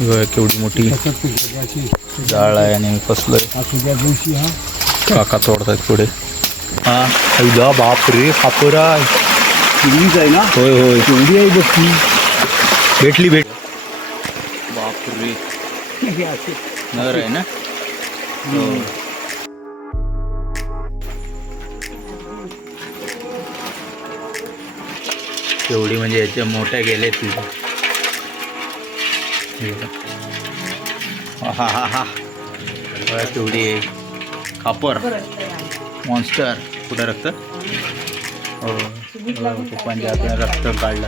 केवढी मोठी जाळ आहे आणि हा काका तोडतात पुढे. हा बाप रे खापुरा आहे. ना? होय होय. एवढी आहे बसली भेटली भेट. बाप रे. नर आहे ना? हो. केवढी म्हणजे याच्या मोठ्या गेल्या तिथे. हा हा हा बघा खापर मॉन्स्टर कुठं रक्त हो बघा, रक्त काढलं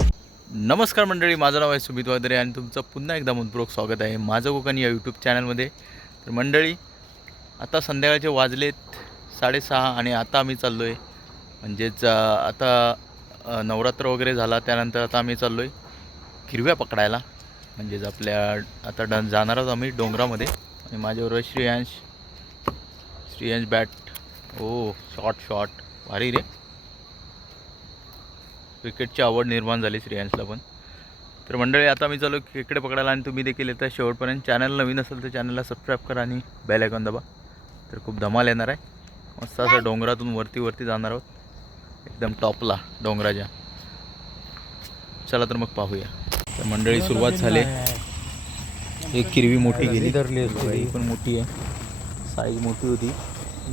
नमस्कार मंडळी माझं नाव आहे सुमित वगैरे आणि तुमचं पुन्हा एकदा मनपूर्वक स्वागत आहे माझं कोकण या यूट्यूब चॅनलमध्ये तर मंडळी आता संध्याकाळचे वाजलेत साडेसहा आणि आता आम्ही चाललो आहे म्हणजेच आता नवरात्र वगैरे झाला त्यानंतर आता आम्ही चाललो आहे हिरव्या पकडायला म्हणजेच आपल्या आता डन जाणार आहोत आम्ही डोंगरामध्ये. आणि माझ्याबरोबर Shreyansh Shreyansh bat. Oh shot shot भारी रे. क्रिकेटची आवड निर्माण झाली श्रेयांशला पण. तर मंडळी आता मी चालू क्रिकेट पकडायला आणि तुम्ही देखील येता शेवटपर्यंत. चॅनल नवीन असेल तर चॅनलला सबस्क्राईब करा आणि बेल आयकॉन दाबा. तर खूप धमाल येणार आहे. मस्त असं डोंगरातून वरती वरती जाणार आहोत. एकदम टॉपला डोंगराच्या. चला तर मग पाहूया. तर मंडळी सुरुवात झाली. एक किरवी मोठी गेली. धरली ही पण मोठी आहे. साईज मोठी होती.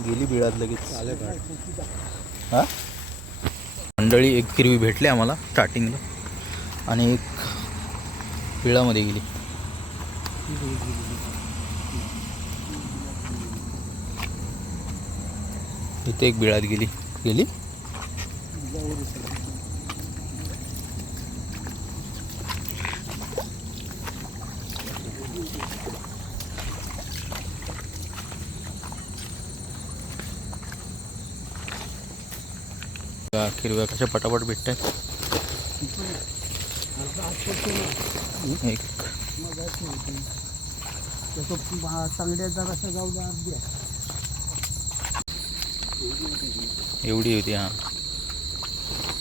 गेली बिळात लगेच. हा? मंडळी एक किरवी भेटली आम्हाला स्टार्टिंगला आणि एक पिळामध्ये गेली. इथे एक बिळात गेली. गेली? बघा, किरव्या कशा पटापट भेटतात एक. अर्ध्या एवढी होती हां.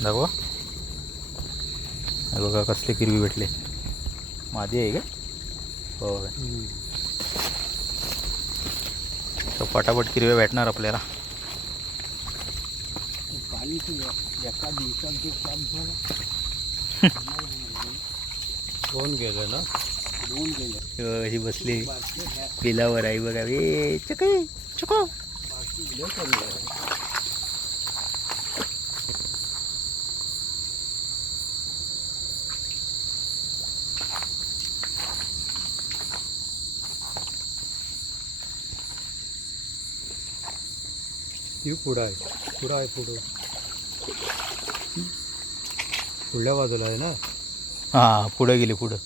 दाखवा. बघा कसले किरवी भेटले. मादी आहे का? हो पटापट किरव्या भेटणार आपल्याला. पाणी तू एका दिवसात जे काम झालं कोण गेलं ना? दोन गेले. ही बसली. पिलावर आहे बघा. ए चको चको. ती पुढं आहे. पुढं आहे पुढं. पुढल्या बाजूला आहे ना? हां पुढे गेली पुढं.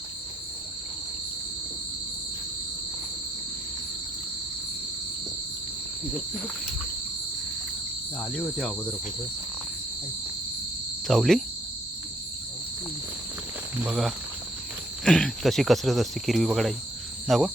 आली होती अगोदर कुठं चावली? बघा. कशी कसरत असते किरवी पकडायची. दाखवा.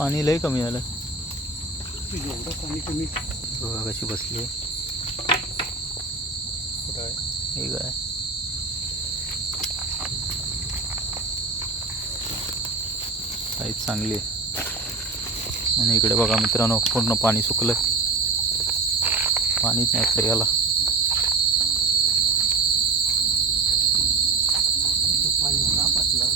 पाणी लय कमी पाणी कमी बघा कशी बसली हे काय? चांगली आहे. आणि इकडे बघा मित्रांनो पूर्ण पाणी सुकलं पाणीच नाही याला पाणी सापटलं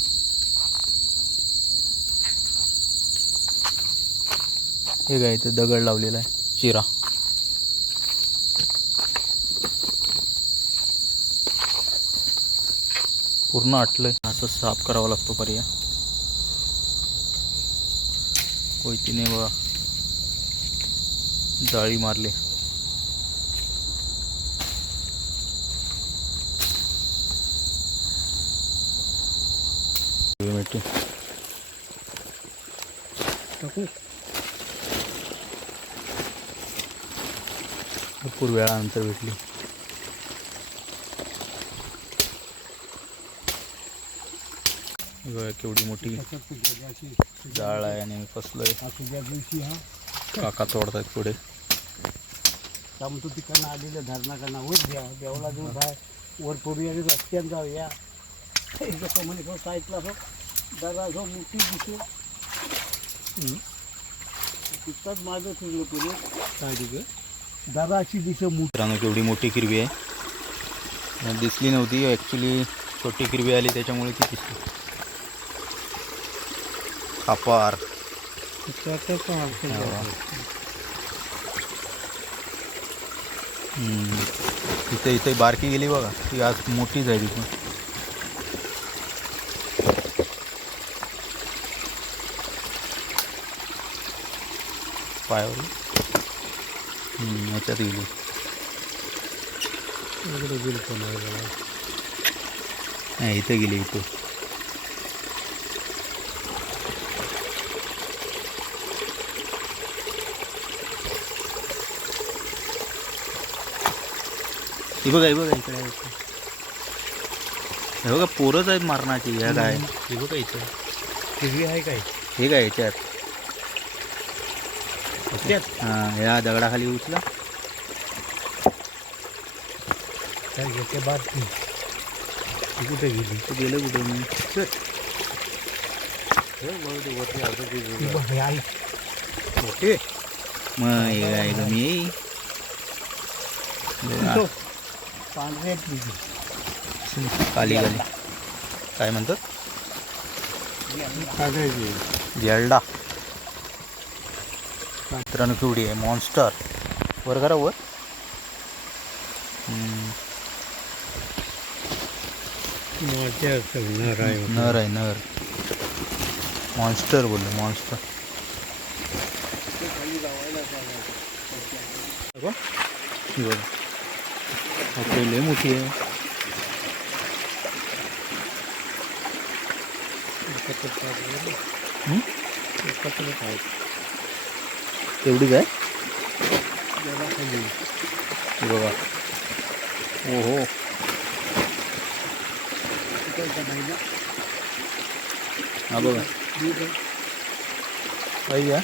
हे काय इथं दगड लावलेला आहे. चिरा पूर्ण आटलंय. असं साफ करावा लागतो पर्याय. कोयतीने बघा. जाळी मारली मिठी टाकू भरपूर वेळानंतर भेटली केवढी मोठी जाळ आहे आणि फसलोय. हा हा काका तोडतायत पुढे. त्यामुळे तू तिकडनं आलेल्या धरणाकडनं वर घ्या देवला जाऊन बाय वर करूया आणि रस्त्यानं जाऊया जसं म्हणे तो साईडला असो दरा जो मोठी दिसते तिथंच माझं फिरलं पुढे. काय तिथं? दराची दिसं मित्रांनो केवढी मोठी किरवी आहे. दिसली नव्हती ॲक्च्युली छोटी किरवी आली त्याच्यामुळे ती दिसली. खापार इथे इथे बारकी गेली बघा ती आज मोठीच आहे तिथून पण पायावर. हम्म, ह्याच्यात गेली नाही इथे गेली इथे. हे बघा हे बघा इकडे. हे बघा पोरच आहेत मारणाची या काय? हे बघा इथं. हिरवी आहे काय? हे काय याच्यात? हां या दगडाखाली उचला. कुठे गेली? ते गेलं कुठे मी हे. मोठे. मग हे काय गं मी तो पांढऱ्या तुझी काली काली काय म्हणतात? जेल्डा मित्रांनो केवढी आहे. मॉन्स्टर वर करा वर. नर आहे नर आहे नर. मॉन्स्टर बोललो मॉन्स्टर लय मोठी आहे. हम्म? एवढीच आहे? बघा. हो हो हा बघा. आई आहे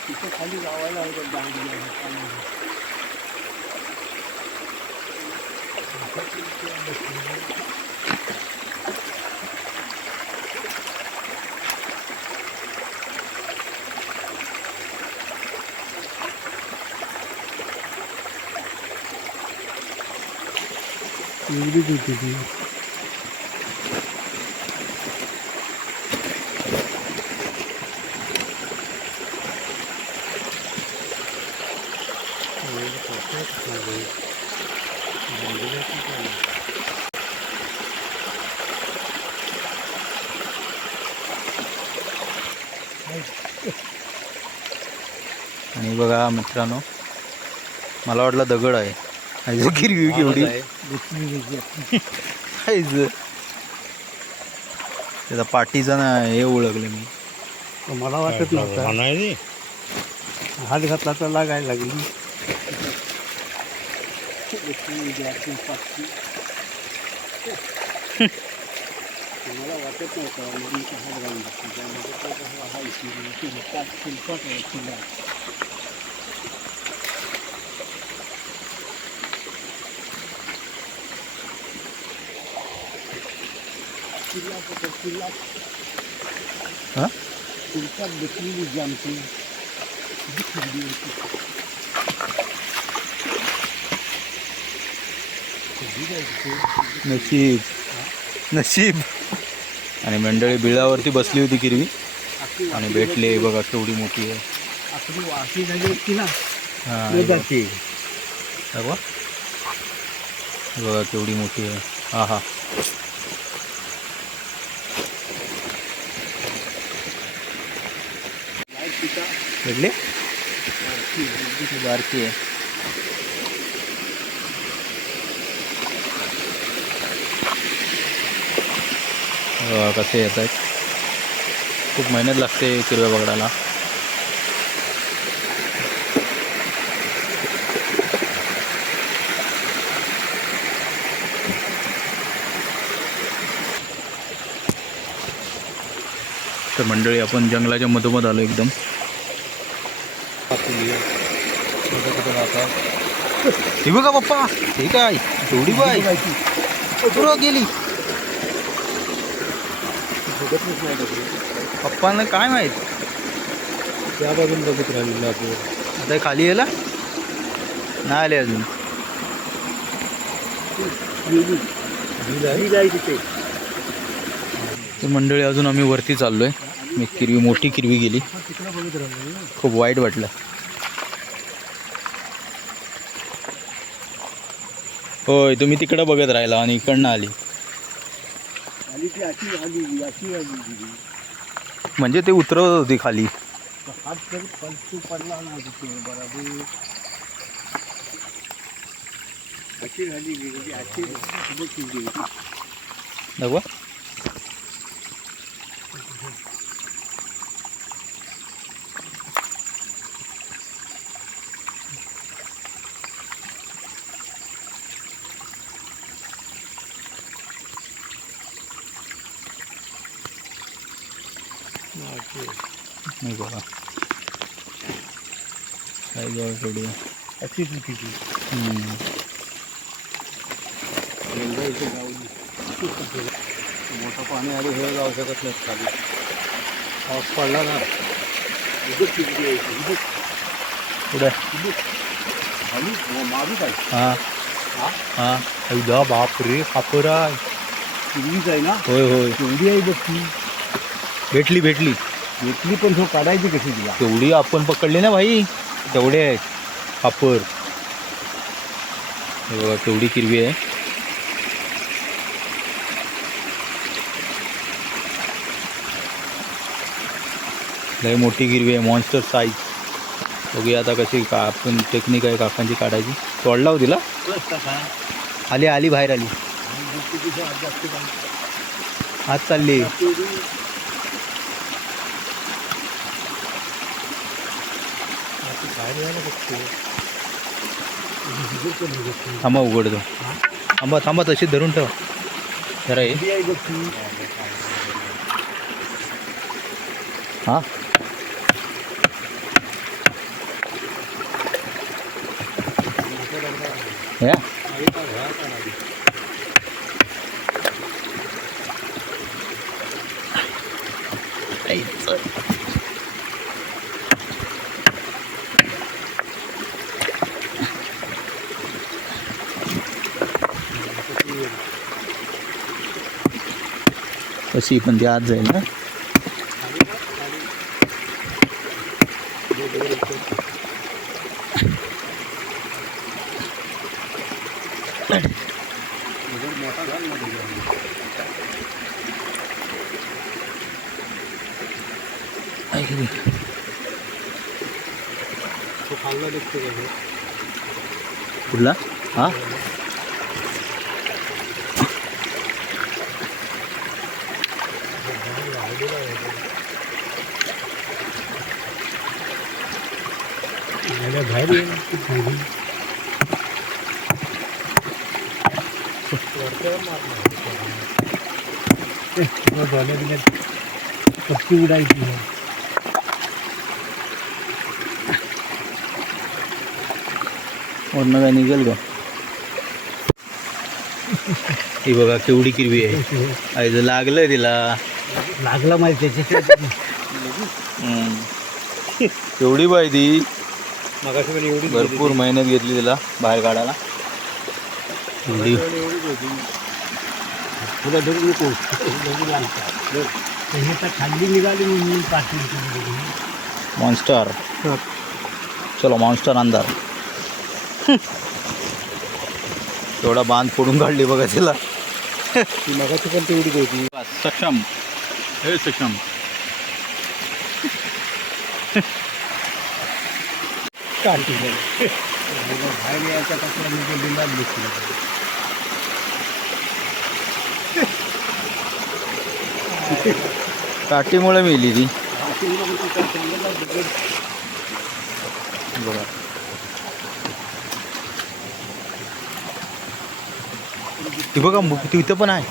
तिथं खाली गावायला होतं बांधली आहे, खाली. एवढीच होती ती आणि बघा मित्रांनो मला वाटलं दगड आहे. आईचं गिरवी केवढी आईचं त्याचा पाठीचा ना हे ओळखलं मी. मला वाटत नव्हतं. हात घातला तर लागायला लागली. मला वाटत नव्हतं म्हणून मी हात घालून बसलो. त्यामध्ये तो कसा हा इकडे इकडे पाच फुलपाट आहे फुलं. किल्ला पकड, किल्ला हां जी आमची होती. नशीब. नशीब. आणि मंडळी बिळावरती बसली होती किरवी. आणि भेटले बघा केवढी मोठी आहे. आपली वाशी झाली होती ना. बघा. दुधाची दाखवा बघा केवढी मोठी आहे. हा हा कुठली बारकी आहे. कसे येत आहेत खूप मेहनत लागते किरव्या पकडायला तर मंडळी आपण जंगलाच्या मधोमध आलो एकदम. ही बघा पप्पा हे काय? तेवढी बाय. पुरं गेली. पप्पांना काय माहीत? त्या बाजून बघत राहिलेलो आपण आता खाली यायला? नाही आले अजून. तर मंडळी अजून आम्ही वरती चाललोय. मी किरवी मोठी किरवी गेली. खूप वाईट वाटलं. होय तुम्ही तिकडं बघत राहिला आणि इकडनं आली. आणि ती अशी आली अशी आली म्हणजे ते उतरवत होती खाली. हात तरी पलटू पडला नाही तिथे बरोबर अशी झाली गेली अशी सोबत गेली दाखवा नाही बघा काय जवळ थोडी अशी चुकीची. मोठं पाणी आलं हे जाऊ शकत नाही खाली. पाऊस पडला ना. पुढे. हां हा? हां? बाप रे खापरा चिरवीच आहे ना? होय होय. केवढी आहे बघ ती भेटली. भेटली घेतली पण तो काढायची कशी तिला? तेवढी आपण पकडली ना भाई. तेवढे आहेत खापर हे बघा तेवढी किरवी आहे. लय मोठी गिरवी आहे मॉन्स्टर साईज बघूया आता कशी का आपण टेक्निक आहे काकांची काढायची. सोडला हो तिला? आली आली बाहेर आली. आज चालली बाहेर यायला बघतो थांबा उघडतो थांबा थांबा तशीच धरून ठेव जरा ये किती आहे बघ ती हां या कशी पण ती आत जाईल ना ऐक रे. तो खाल्ला दिसतो का हे? कुठला हा बाहेर ये ना, तू खाली. वरच्यावर मारणार. उडायची आहे. वरनं काय निघेल का ही बघा केवढी किरवी आहे आईचं लागलंय तिला लागला माहिती. केवढी बाय ती एवढी भरपूर मेहनत घेतली तिला बाहेर काढायला. निघाली म्हणून पाठवली मॉन्स्टर चलो मॉन्स्टर अंधार. तेवढा बांध फोडून काढली बघा तिला. ती मगाशी पण तेवढीच होती. सक्षम. हे सक्षम. काठी बाहेर बसली काठीमुळे मिली ती. बघा. ती बघा मु- ती इथं पण आहे.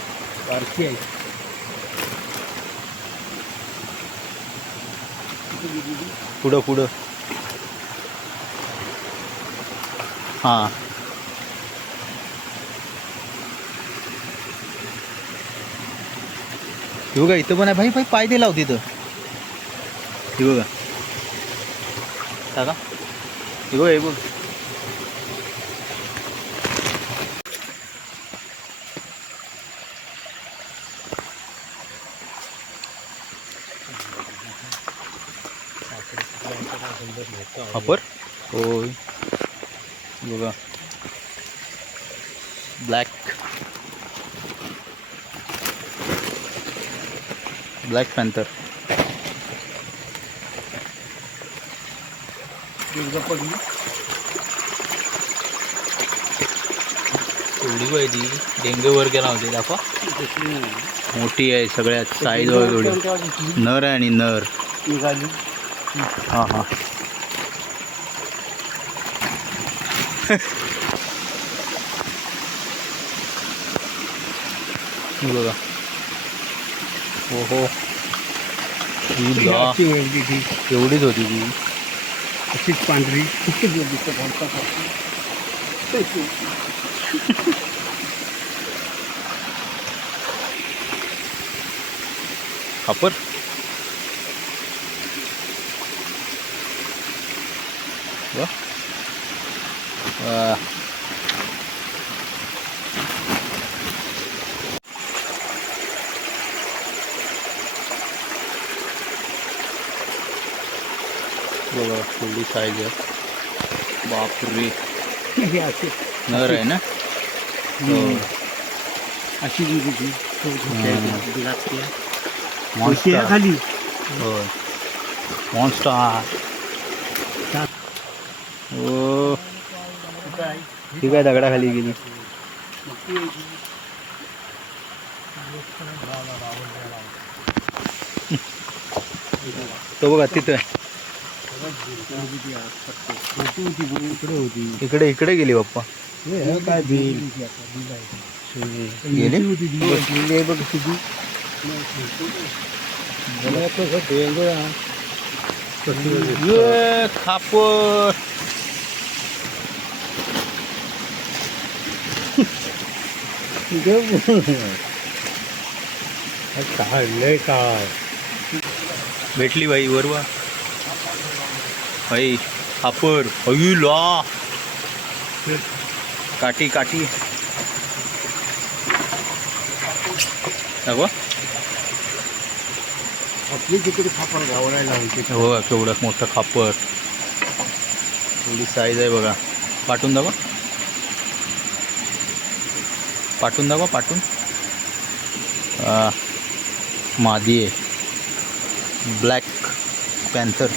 बारकी आहे. पुढं पुढं. हां. हे बघा इथं पण आहे. भाई भाई पाय दे होती इथं हे बघा. टाका. हे बघ हे बघ वापर होय बघा ब्लॅक ब्लॅक पॅन्थर एवढी पाहिजे डेंगे वर गेला होती दाखवा. मोठी आहे सगळ्यात साईज दिसली. नर आहे आणि नर. हां हां. बघा हो हो ती एवढीच होती ती अशीच पांढरी खापर वा. साईज आहे. बापरे. हे अशी नर आहे ना? हो. अशी आहे. खाली. मॉन्स्टर ओ आहे? ठीक आहे दगडाखाली गेली. ती. बघा तिथं इकडे होती इकडे इकडे गेली बाप्पा. हे काय बिल गेली? होती ती बसलेली आहे बघ किती. मला कसं डेंगू आहे. ये खापर काय लय काय भेटली बाई वरवा बाई खापर अयू ला. काठी काठी. अगो आपली तिकडे खापर गावरायला होती हे बघा केवढं मोठं खापर. एवढी साईज आहे बघा. पाठवून दाखवा. पाठवून दाखवा पाठवून. मादी आहे. ब्लॅक पॅन्थर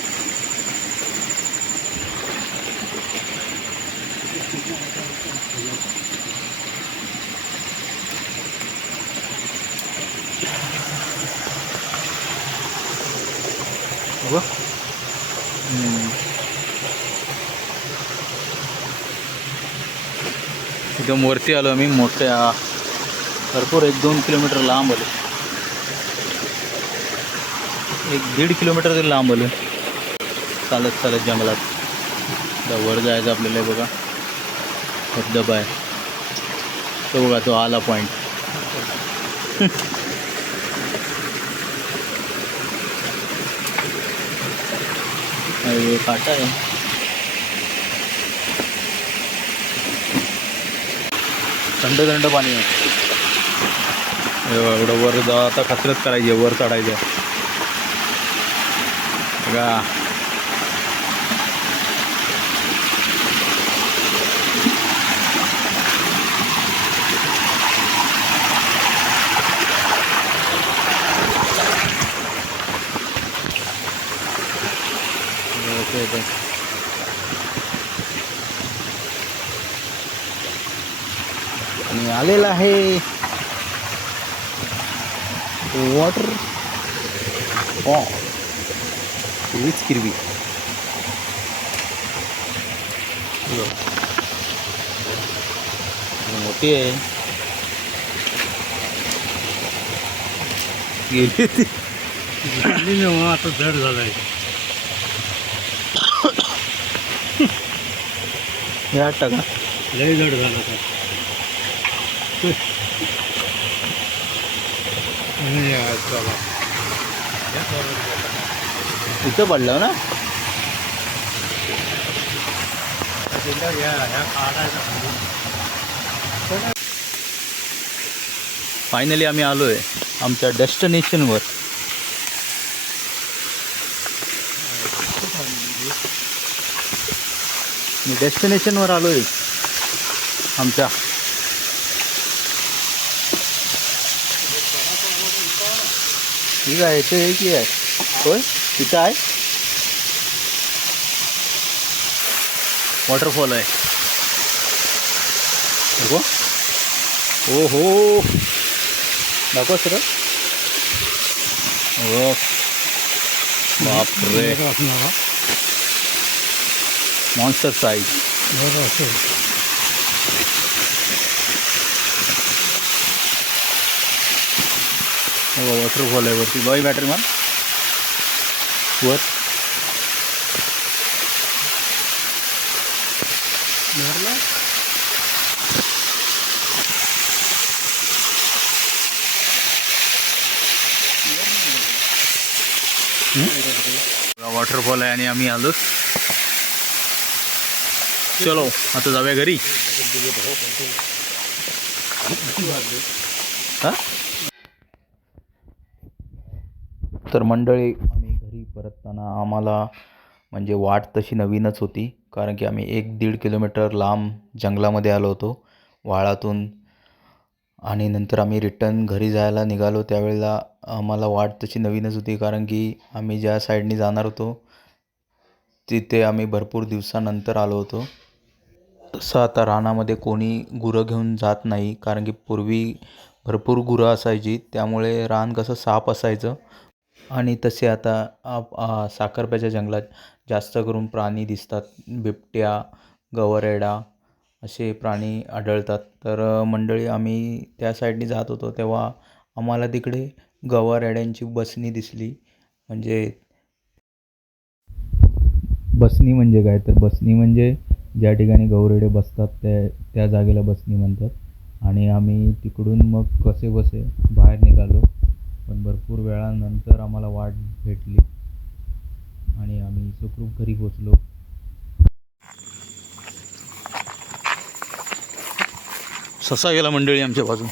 एकदम वरती आलो आम्ही मोठ्या भरपूर एक दोन किलोमीटर लांब आलो. एक दीड किलोमीटर तरी लांब आलो. चालत चालत जंगलात. आता वर जायचं आपल्याला बघा. धबधबा आहे. तो बघा तो आला पॉईंट अरे काटा आहे. थंड थंड पाणी आहे एवढं वर जा आता कसरत करायची आहे, वर चढायचं आहे. बघा असं येतं. आलेला आहे. Water oh. हीच किरवी. मोठी आहे. गेली ती. आता जड झालं आहे या टाका लय जड झालं इथं पडलं ना. फायनली आम्ही आलो आहे आमच्या डेस्टिनेशनवर मी डेस्टिनेशनवर आलो आहे आमच्या ठीक आहे याचे हे की आहे? होय? तिथं आहे? वॉटरफॉल आहे. ओ हो दाखवा सर. हो बापरे. हा. मॉन्स्टर साईज बरं हो वॉटरफॉल आहे वरती. बॉय बॅटरी मान वर? वॉटरफॉल आहे आणि आम्ही आलो. चलो आता जाऊया घरी. हा? तर मंडळी आम्ही घरी परतताना आम्हाला म्हणजे वाट तशी नवीनच होती. कारण की आम्ही एक दीड किलोमीटर लांब जंगलामध्ये आलो होतो वाळातून. आणि नंतर आम्ही रिटर्न घरी जायला निघालो. त्यावेळेला आम्हाला वाट तशी नवीनच होती. कारण की आम्ही ज्या साईडनी जाणार होतो तिथे आम्ही भरपूर दिवसानंतर आलो होतो. तसं आता रानामध्ये कोणी गुरं घेऊन जात नाही. कारण की पूर्वी भरपूर गुरं असायची. त्यामुळे रान कसं साफ असायचं. आणि तसे आता साखरप्याच्या जंगलात जास्त करून प्राणी दिसतात. बिबट्या गवरेडा असे प्राणी आढळतात. तर मंडळी आम्ही त्या साईडनी जात होतो तेव्हा आम्हाला तिकडे गवारेड्यांची बसणी दिसली. म्हणजे बसणी म्हणजे काय? तर बसणी म्हणजे ज्या ठिकाणी गवरेडे बसतात त्या त्या जागेला बसणी म्हणतात. आणि आम्ही तिकडून मग कसे बसे बाहेर निघालो. पण भरपूर वेळानंतर आम्हाला वाट भेटली आणि आम्ही सुखरूप घरी पोचलो ससा गेला मंडळी आमच्या बाजू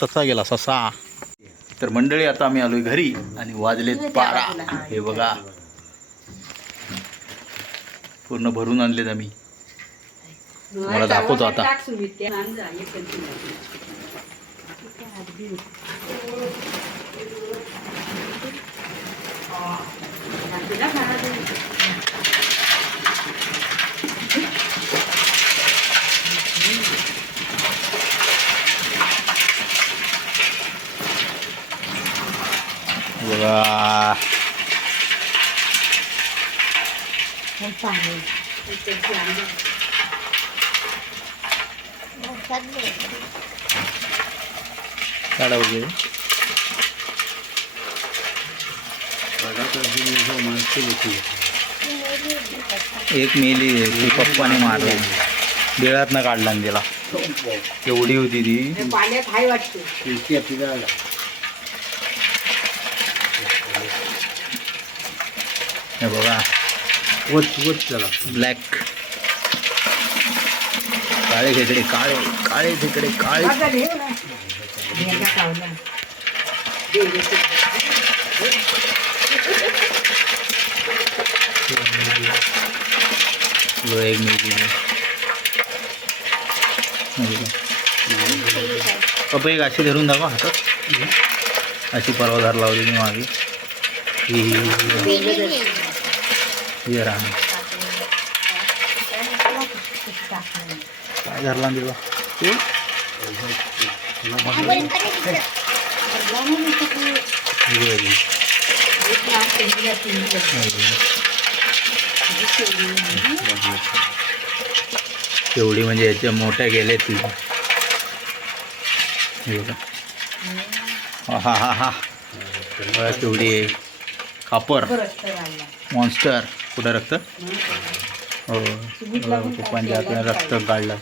ससा गेला ससा. तर मंडळी आता आम्ही आलोय घरी आणि वाजलेत पारा हे बघा. पूर्ण भरून आणलेत आम्ही. मला दाखवतो आता. बघा काढा वगैरे बघा तर ही मोठं माणसं देखील आहेत. एक मेली ती पप्पाने मारली. बिळातनं काढला आणि तिला केवढी होती ती. पाण्यात हाय हे बघा. वच वच त्याला ब्लॅक काळे खेकडे काळे काळे खेकडे काळे. बघा देव ना भेंडा खावला लो एक मेली पप्पा एक अशी धरून दाखवा हातात अशी परवा धार लावलेली मागे ही ही राहा काय धरला तिला तेवढी म्हणजे याच्या मोठ्या गेल्या ती. हे. हा हा. हा आहे. खापर मॉन्स्टर. कुठं रक्त? हो. पप्पांच्या हातून रक्त काढलं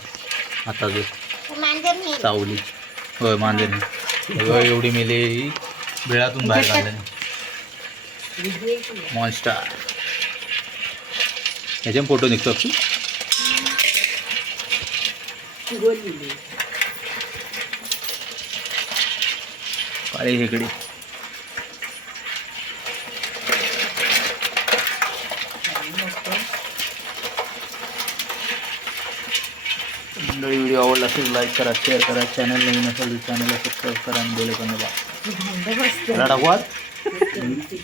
आता जो चावली होय मांजरनी बघा, एवढी मेली बिळातून बाहेर काढलं मॉन्स्टर ह्याच्या फोटो निघतो की काळी हेकडी मंडळी व्हिडिओ आवडला असेल लाईक करा शेअर करा चॅनल नवीन असेल तर चॅनलला सबस्क्राईब करा आणि बेल पण दाबा टाकू आत?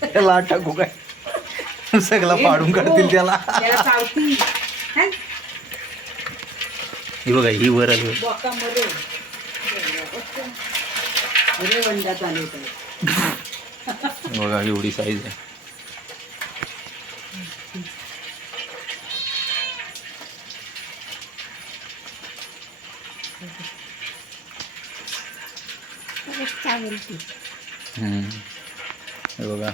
त्याला टाकू काय सगळा पाडून काढतील त्याला हं? बघा ही वर आली. बघा एवढी साईज आहे हे बघा.